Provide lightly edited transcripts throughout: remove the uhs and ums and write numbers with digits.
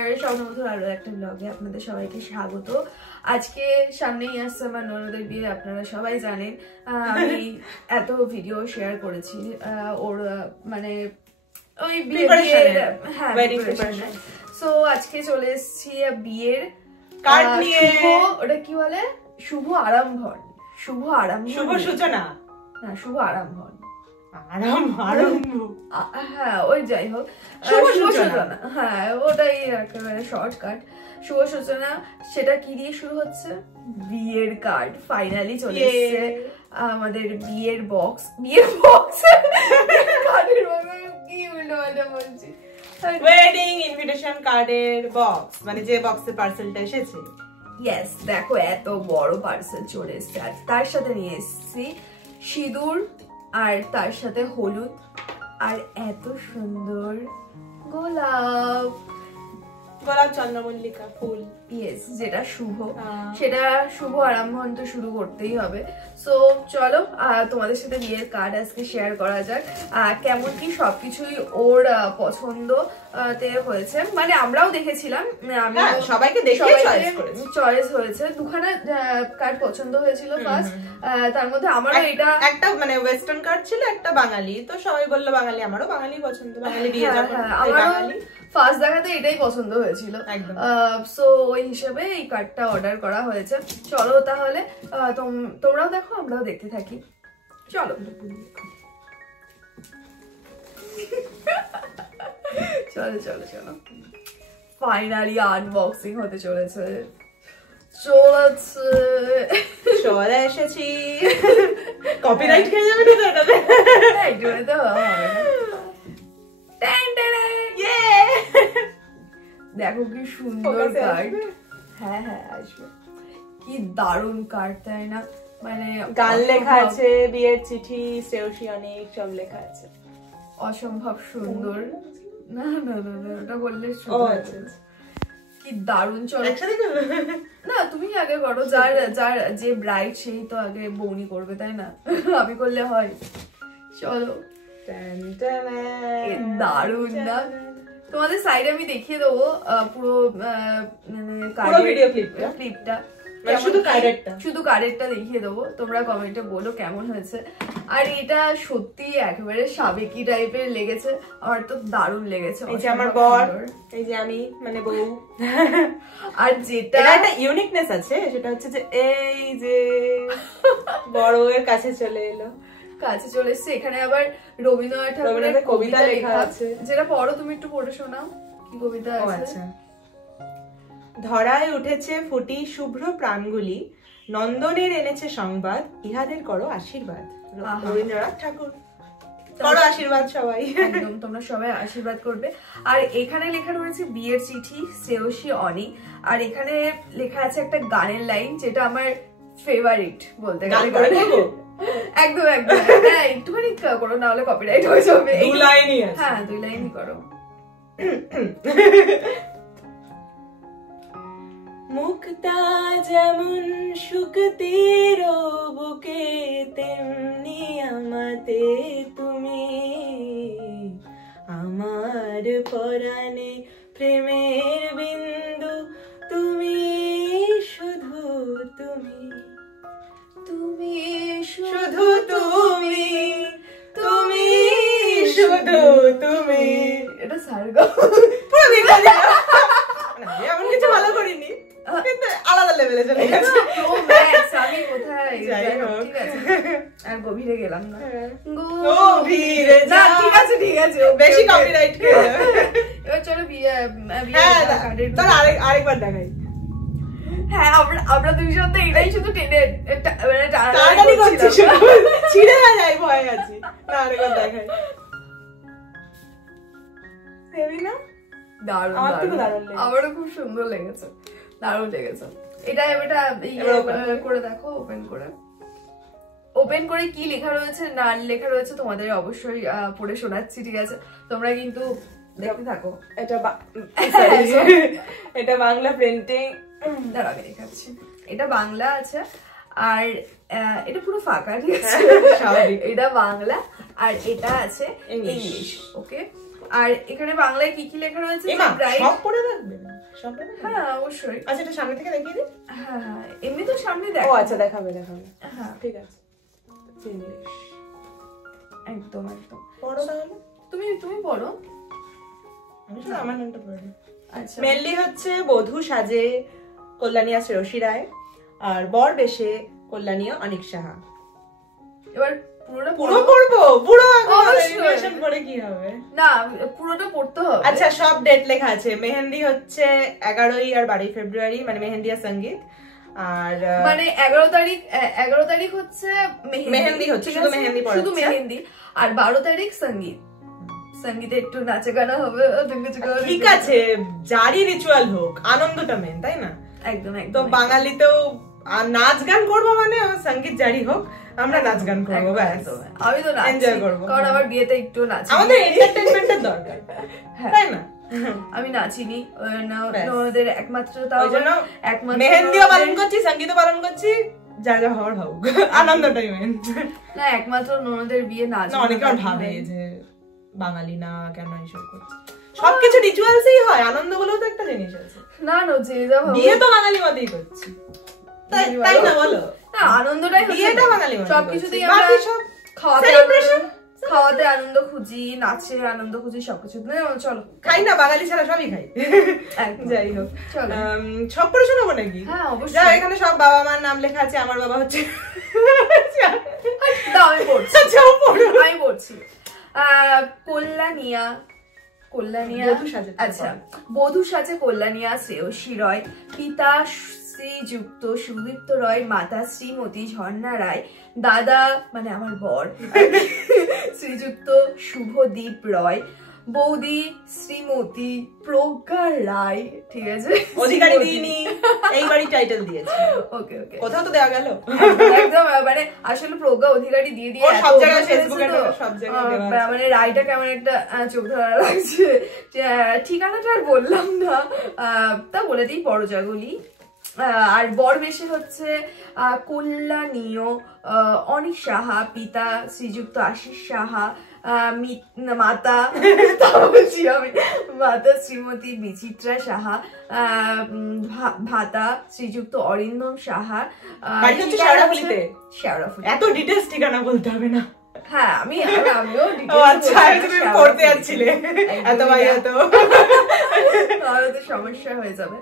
নমস্কার, স্বপ্নমধুর আরো একটা ব্লগে আপনাদের সবাইকে স্বাগত। আজকে সামনেই আসছে আমার ননদের বিয়ে, আপনারা সবাই জানেন। আমি এত ভিডিও শেয়ার করেছি ওর মানে ওই বিয়ের, হ্যাঁ সো আজকে চলে এসেছি বিয়ের কার্ড নিয়ে। ওটা কি বলে? শুভ আরম্ভন, শুভ আরম্ভন, শুভ সূচনা না শুভ আরম্ভন, হ্যাঁ ওই যাই হোক শুভ সূচনা, হ্যাঁ ওটাই একেবারে শর্টকাট। শুভ সূচনা সেটা কি দিয়ে শুরু হচ্ছে? বিয়ের কার্ড ফাইনালি চলে এসেছে আমাদের বিয়ের বক্স। বিয়ের বক্স কার্ডের কি উল্টোপাল্টা বলছি, ওয়েডিং ইনভিটেশন কার্ডের বক্স, মানে যে বক্সে পার্সেলটা এসেছে। ইয়েস, দেখো এত বড় পার্সেল চলে এসেছে। আর তার সাথে নিয়ে এসেছি সিঁদুর, আর তার সাথে হলুদ, আর এত সুন্দর গোলাপ, গোলাপ চন্দ্রমল্লিকা ফুল। ইয়েস, যেটা শুভ, সেটা শুভ আরম্ভন তো শুরু করতেই হবে। সো চলো তোমাদের সাথে বিয়ের কার্ড আজকে শেয়ার করা যাক। কেমন কি সবকিছুই ওর পছন্দ তে হয়েছে, মানে আমরাও দেখেছিলাম, আমি সবাইকে দেখে চয়েস হয়েছে। দুখানা কার্ড পছন্দ হয়েছিল ফার্স্ট, তার মধ্যে আমারও এটা একটা মানে ওয়েস্টার্ন কার্ড ছিল, একটা বাঙালি। তো সবাই বললো বাঙালি, আমারও বাঙালি পছন্দ, বাঙালি বিয়ে যখন বাঙালি ফার্স্ট দেখাতে এটাই পছন্দ হয়েছিল। সো ওই হিসেবে এই কার্ডটা অর্ডার করা হয়েছে। চলো তাহলে তোমরাও দেখো, আমরাও দেখতে থাকি, চলো। চলো চলো চলো, ফাইনালি আনবক্সিং হতে চলেছে। চলে এসেছি। কপিরাইট খেয়ে যাবে না এটাতে? একটু তো হবে না। দেখো কি সুন্দর কার্ড। হ্যাঁ হ্যাঁ আসবে। কি দারুণ কার্ড, তাই না? মানে গান লেখা আছে, বিয়ের চিঠি, শ্রেয়সী অনেক সব লেখা আছে, অসম্ভব সুন্দর। না না না ওটা বললে কি দারুণ। চলো না তুমি আগে করো, যার যার যে ব্রাইড সেই তো আগে বউনি করবে, তাই না? আমি করলে হয়? চলো। দারুণ না? তোমাদের সাইডে আমি দেখিয়ে দেবো পুরো ক্লিপটা, শুধু কার্ডেরটা দেখিয়ে দেবো, তোমরা কমেন্টে বলো কেমন হয়েছে। আর এটা সত্যি একেবারে সাবেকি টাইপের লেগেছে, আমার তো দারুণ লেগেছে। এই যে আমার বর, এই যে আমি মানে বউ। আর যেটা একটা ইউনিকনেস আছে, সেটা হচ্ছে যে এই যে বড় এর কাছে চলে এলো, কাছে চলে এসছে। এখানে আবার রবীন্দ্রনাথ ঠাকুরের কবিতা লেখা আছে, যেটা পড়ো তুমি, একটু পড়ে শোনাও কি কবিতা আছে। ধরায় উঠেছে ফুটি শুভ্র প্রাণগুলি, নন্দনের এনেছে সংবাদ, ইহাদের করো আশীর্বাদ। রবীন্দ্রনাথ ঠাকুর, করো আশীর্বাদ সবাই, একদম তোমরা সবাই আশীর্বাদ করবে। আর এখানে লেখা রয়েছে বিয়ের চিঠি, শ্রেয়সী অনি। আর এখানে লেখা আছে একটা গানের লাইন, যেটা আমার ফেভারিট বলতে গেলে। একদম একদম, হ্যাঁ একটুখানি করো, না হলে কপিরাইট হয়ে যাবে। হ্যাঁ 2 লাইনই করো। মুক্তা যেমন শুকতির বুকে, তেমনি আমাতে তুমি, আমার পরাণে প্রেমের বিন্দু তুমি, শুধু তুমি, তুমি শুধু তুমি, তুমি শুধু তুমি। এটা সারগা এমন কিছু ভালো করিনি, কিন্তু আলাদা লেভেলে চলে গেছে। আমি কোথায় আর গভীরে গেলাম না, গভীরে যা। ঠিক আছে ঠিক আছে, বেশি কপিরাইট খেয়ে যাবে। এবার চলো আরেকবার দেখাই। হ্যাঁ আমরা দুইজন তো এটাই শুধু টেনে টানাটানি করছি, ছিঁড়ে না যায় ভয় আছে। না আরেকবার দেখাই। না দারুণ, আমারও খুব সুন্দর লেগেছে, দারুণ লেগেছে। এটা করে দেখো, ওপেন করে কি লেখা রয়েছে না লেখা রয়েছে তোমাদের অবশ্যই পড়ে শোনাচ্ছি, ঠিক আছে? তোমরা কিন্তু দেখতে থাকো। এটা বাংলা প্রিন্টিং, দাঁড়া আমি দেখাচ্ছি। এটা বাংলা আছে, আর এটা পুরো ফাঁকা, ঠিক আছে? এটা বাংলা, আর এটা আছে ইংলিশ। ওকে, আর এখানে বাংলায় কি কি লেখা রয়েছে? সব পড়ে রাখবে। সম্পূর্ণ? হ্যাঁ অবশ্যই। আচ্ছা এটা সামনে থেকে দেখিয়ে দিই। হ্যাঁ হ্যাঁ এমনি তো সামনে ও দেখো। আচ্ছা দেখাবে। হ্যাঁ ঠিক আছে। ইংলিশ একদম একদম। পড়ো তাহলে। তুমি পড়ো। আমি শুধু আমার নামটা পড়ে দিই। আচ্ছা মেনলি হচ্ছে বধূ সাজে কল্যাণীয়া শ্রেয়সী রায়, আর বর বেশে কল্যাণীয় অনিক সাহা। এবার পুরো পড়বো? পুরো অবশ্যই। পড়ে কি হবে? না পুরোটা পড়তে হবে। আচ্ছা সব ডেট লেখা আছে। মেহেন্দি হচ্ছে 11 আর 12 ফেব্রুয়ারি, মানে মেহেন্দি আর সঙ্গীত। আর মানে 11 তারিখ হচ্ছে মেহেন্দি হচ্ছে, শুধু মেহেন্দি পড়া, শুধু মেহেন্দি। আর 12 তারিখ সঙ্গীত। সঙ্গীতে একটু নাচে গানা হবে। ঠিক আছে, জারি রিচুয়াল হোক, আনন্দটা মেন, তাই না? একদম একদম। তো বাঙালিতেও নাচ গান করবো, মানে সঙ্গীত জারি হোক, আমরা নাচ গান করবো, ব্যাস। আমি তো এনজয় করবো, কারণ আমার বিয়েতে একটু নাচ, আমাদের এন্টারটেইনমেন্টের দরকার, তাই না? আমি নাচিনি ওদের একমাত্র, তাও একমাত্র মেহেন্দিও পালন করছি, সঙ্গীতও পালন করছি, যা যা হওয়ার হোক, আনন্দটাই মেন। না একমাত্র ননদের বিয়ে নাচ। অনেকে ভাবে যে বাঙালি না কেন এইসব করছে, সবকিছু রিচুয়ালসই হয়, আনন্দ বলেও তো একটা জিনিস আছে। না না যে যা বিয়ে তো বাঙালি মতেই করছি, তাই না বলো? না আনন্দটাই বিয়েটা বাঙালি মতে, সবকিছুতেই আমরা খাওয়াতে আনন্দ খুঁজি, নাচে আনন্দ খুঁজি, সবকিছু। চলো খাই না, বাঙালি ছাড়া সবই খাই। যাই হোক, সব করে শোনাবো নাকি? হ্যাঁ অবশ্যই। এখানে সব বাবা মার নাম লেখা আছে, আমার বাবা হচ্ছে আমি পড়ছি কল্যাণীয়া আচ্ছা বধূ সাজে কল্যাণীয়া শ্রেয়সী রয়, পিতা শ্রীযুক্ত সুদীপ্ত রয়, মাতা শ্রীমতী ঝর্ণা রায়, দাদা মানে আমার বর শ্রীযুক্ত শুভদীপ রয়, বৌদি শ্রীমতী প্রজ্ঞা রায়। ঠিক আছে, অধিকারী দিইনি, এই বাড়ি টাইটেল দিয়েছি। ওকে ওকে, কোথাও তো দেওয়া গেল একদম। মানে আসলে প্রজ্ঞা অধিকারী দিয়ে দিয়ে সব জায়গায়, ফেসবুকে সব জায়গায়, মানে রায়টা কেমন একটা চোখ ধরা লাগছে। ঠিকানাটা আর বললাম না, তা বলে দিই পরজাগুলি। আর বর বেশে হচ্ছে কল্যাণীয় অনিক সাহা, পিতা শ্রীযুক্ত আশিস সাহা, মাতা বলছি আমি মাতা শ্রীমতী বিচিত্রা সাহা, ভাতা শ্রীযুক্ত অরিন্দম সাহা। শেওড়াফুলি। এত ডিটেইলস ঠিকানা বলতে হবে না। হ্যাঁ আমিও পড়তে যাচ্ছিলে, এত ভাই এত সমস্যা হয়ে যাবে।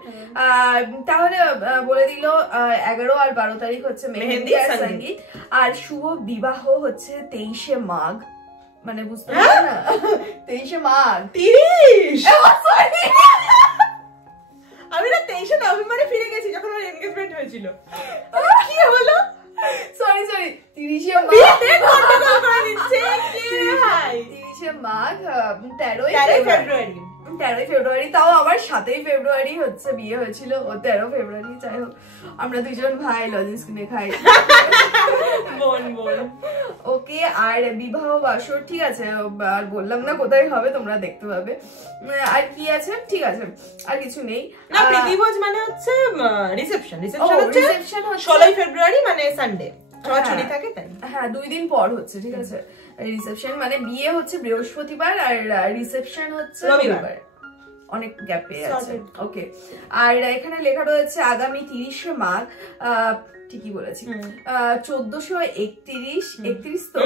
তাহলে বলে দিল 11 আর 12 তারিখ হচ্ছে মেহেন্দি আর সঙ্গীত, আর শুভ বিবাহ হচ্ছে 23শে মাঘ, মানে বুঝতে পারছো না? 23শে মাঘ 30। আমি না 23শে নভেম্বরে ফিরে গেছি, যখন আমার এনগেজমেন্ট হয়েছিল। কি হলো? সরি 30শে মাঘ 30শে মাঘ 13 ফেব্রুয়ারি। তাও আমার 7ই ফেব্রুয়ারি হচ্ছে বিয়ে হয়েছিল, ও 13 ফেব্রুয়ারি। যাই হোক, আমরা দুজন ভাই লজেন্স কিনে খাই। ওকে, আর বিবাহ বাসর ঠিক আছে, আর বললাম না কোথায় হবে, তোমরা দেখতে পাবে। আর কি আছে? ঠিক আছে, আর কিছু নেই। না, প্রীতিভোজ মানে হচ্ছে রিসেপশন হচ্ছে 16 ফেব্রুয়ারি, মানে সানডে, ছুটি থাকে তাই। হ্যাঁ 2 দিন পর হচ্ছে, ঠিক আছে। রিসেপশন মানে বিয়ে হচ্ছে বৃহস্পতিবার আর রিসেপশন হচ্ছে রবিবার, অনেক গ্যাপ পেয়ে আছে। ওকে, আর এখানে লেখা রয়েছে আগামী 30শে মাঘ, ঠিকই বলেছি, 1431 তো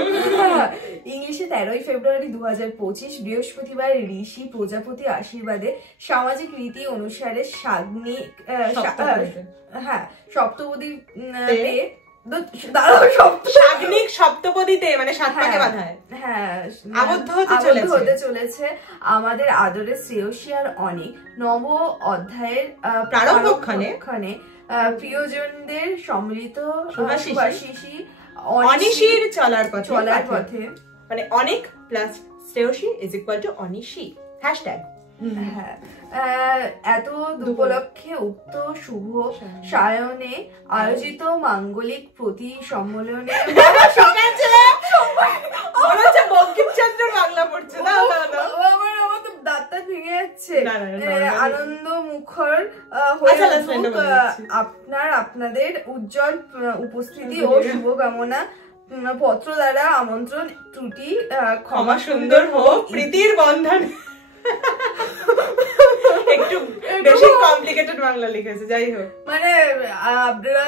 ইংলিশে 13ই ফেব্রুয়ারি 2025 বৃহস্পতিবার ঋষি প্রজাপতি আশীর্বাদে সামাজিক রীতি অনুসারে সপ্তপদী সপ্তপদীতে মানে 7 পাকে বাঁধায়, হ্যাঁ আবদ্ধ হতে চলেছে আমাদের আদরের শ্রেয়সী আর অনেক নব অধ্যায়ের প্রারম্ভক্ষণে প্রিয়জনদের সম্মিলিত শুভাশিসি অনিশির চলার পথে, মানে অনেক plus Shreyasi is equal to Anishi hashtag. হ্যাঁ, এত উপলক্ষে উক্ত শুভ সায়নে আয়োজিত মাঙ্গলিক প্রতি সম্মেলনে বাংলা পড়ছে না, দাঁতটা ভেঙে যাচ্ছে, আনন্দ মুখর আপনাদের উজ্জ্বল উপস্থিতি ও শুভকামনা পত্র দ্বারা আমন্ত্রণ ত্রুটি ক্ষমা সুন্দর হোক প্রীতির বন্ধন। একটু বেশি বাংলা লিখেছে, যাই হোক। মানে আপনারা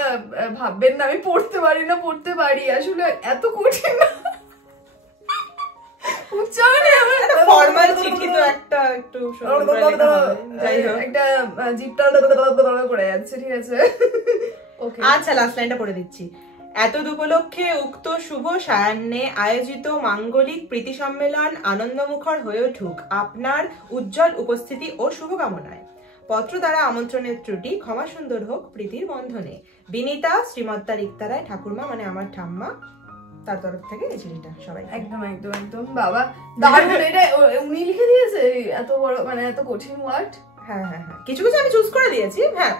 ভাববেন না আমি পড়তে পারি না, পড়তে পারি, আসলে এত কঠিন না। ফর্মাল চিঠি তো একটা একটু যাই হোক, একটা জিপটা করে যাচ্ছে, ঠিক আছে। আচ্ছা, লাস্ট লাইনটা পড়ে দিচ্ছি। এতদ উপলক্ষে উক্ত শুভ সায়াহ্নে আয়োজিত মাঙ্গলিক প্রীতি সম্মেলন আনন্দমুখর হয়ে উঠুক আপনার উজ্জ্বল উপস্থিতি ও শুভকামনায়। পত্র দ্বারা আমন্ত্রণের ত্রুটি ক্ষমা সুন্দর হোক প্রীতির বন্ধনে। বিনীতা শ্রীমত্তা রিক্তা রায় ঠাকুরমা, মানে আমার ঠাম্মা, তার তরফ থেকে এই চিঠিটা সবাই। একদম একদম একদম বাবা দারুণ, এটা উনি লিখে দিয়েছে এত বড়, মানে এত কঠিন ওয়ার্ড। হ্যাঁ হ্যাঁ হ্যাঁ, কিছু কিছু আমি চুজ করে দিয়েছি, হ্যাঁ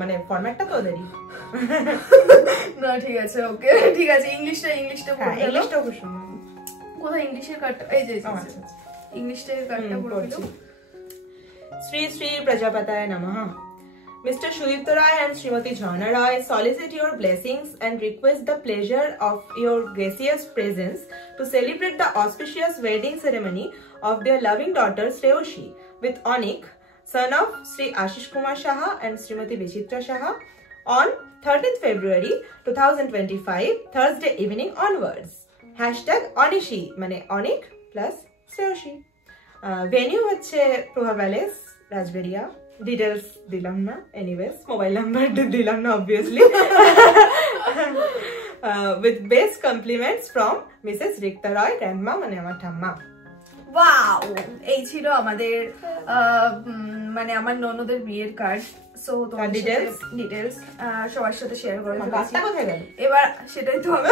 মানে ফরম্যাটটা তো ওদেরই। না ঠিক আছে, ওকে ঠিক আছে। ইংলিশটা পড়ে গেল। ইংলিশটা খুব সুন্দর। কোথায় ইংলিশের কার্ডটা? এই যে ইংলিশের কার্ডটা পড়ে গেল। শ্রী শ্রী প্রজাপতায় নমঃ। Mr. Sudipta Roy and Srimati Jhana Roy solicit your blessings and request the pleasure of your gracious presence to celebrate the auspicious wedding ceremony of their loving daughter Shreyoshi with Onik, son of Sri Ashish Kumar Saha and Srimati Vichitra Saha, on 13th February 2025, Thursday evening onwards. #Onishi, মানে Onik plus Shreyoshi. Venue হচ্ছে প্রভা palace, রাজবেরিয়া। Details দিলাম না, anyways mobile number দিলাম না obviously. with best compliments from Mrs. Rikta Roy, grandma, মানে আমার ঠাম্মা। Wow, এই ছিল আমাদের মানে আমার ননদের বিয়ের কার্ড। সো তোমার ডিটেলস সবার সাথে শেয়ার করে ফেলেছি। এবার সেটাই তো আমি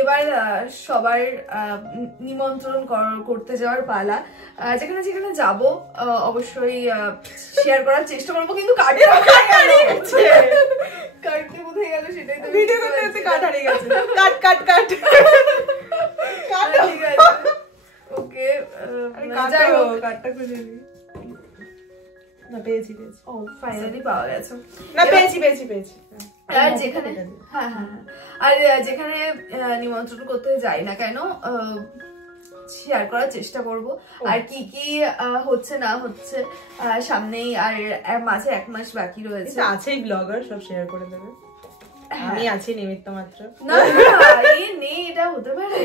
এবার সবার নিমন্ত্রণ করতে যাওয়ার পালা। যেখানে যেখানে যাব অবশ্যই শেয়ার করার চেষ্টা করবো, কিন্তু কার্ডটা কোথায় গেল সেটাই তো ভিডিও করতে কার্ড হারিয়ে গেছে। কাট ওকে, যাই হোক কার্ডটা খুঁজে নিই। না পেয়েছি। ও ফাইনালি পাওয়া গেছে। না পেয়েছি। আর যেখানে আর যেখানে নিমন্ত্রণ করতে যাই না কেন শেয়ার করার চেষ্টা করব। আর কি কি হচ্ছে না হচ্ছে সামনেই, আর মাঝে 1 মাস বাকি রয়েছে। আছেই ব্লগার, সব শেয়ার করে দেবে। আমি আছি নিমিত্ত মাত্র। না এটা হতে পারে,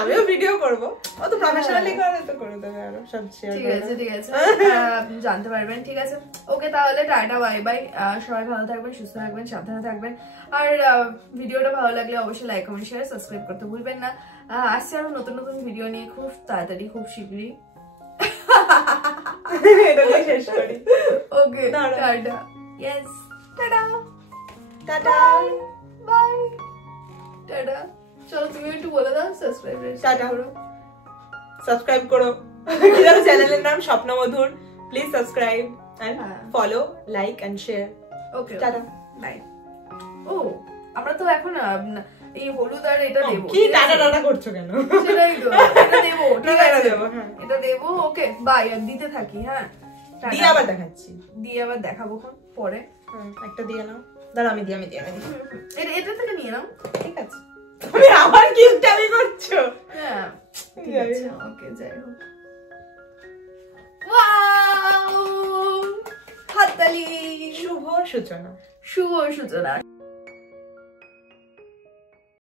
আমিও ভিডিও করব, অত প্রফেশনালি করে তো করে দেবে আরো সব শেয়ার। ঠিক আছে জানতে পারবেন। ঠিক আছে, ওকে তাহলে টাটা, বাই বাই। সবাই ভালো থাকবেন, সুস্থ থাকবেন, সাবধানে থাকবেন। আর ভিডিওটা ভালো লাগলে অবশ্যই লাইক, কমেন্ট, শেয়ার, সাবস্ক্রাইব করতে ভুলবেন না। আসছে আরো নতুন নতুন ভিডিও নিয়ে খুব তাড়াতাড়ি, খুব শীঘ্রই। এটা দিয়ে শেষ করি। ওকে টাটা। ইয়েস টাটা টাটা বাই টাটা। চলো তুমি একটু বলে দাও সাবস্ক্রাইব করো। চ্যানেলের নাম Swapnamadhur. Please subscribe and follow, like and share. Okay টাটা বাই। ও আমরা তো এখন এই হলুদ আর এটা দেব। কি টাটা করছো কেন? সেটাই তো, এটা দেব। ঠিক আছে এটা দেব। Okay bye. আর দিতে থাকি। হ্যাঁ দিয়ে আবার দেখাচ্ছি, দিয়ে আবার দেখাবো পরে। একটা দিয়ে নাও, দাঁড়া আমি দিই। এটা থেকে নিয়ে নাও। ঠিক আছে, তুমি আবার গিফট আমি করছো। হ্যাঁ ঠিক আছে, ওকে যাই হোক। ওয়াও, হাততালি। শুভ সূচনা।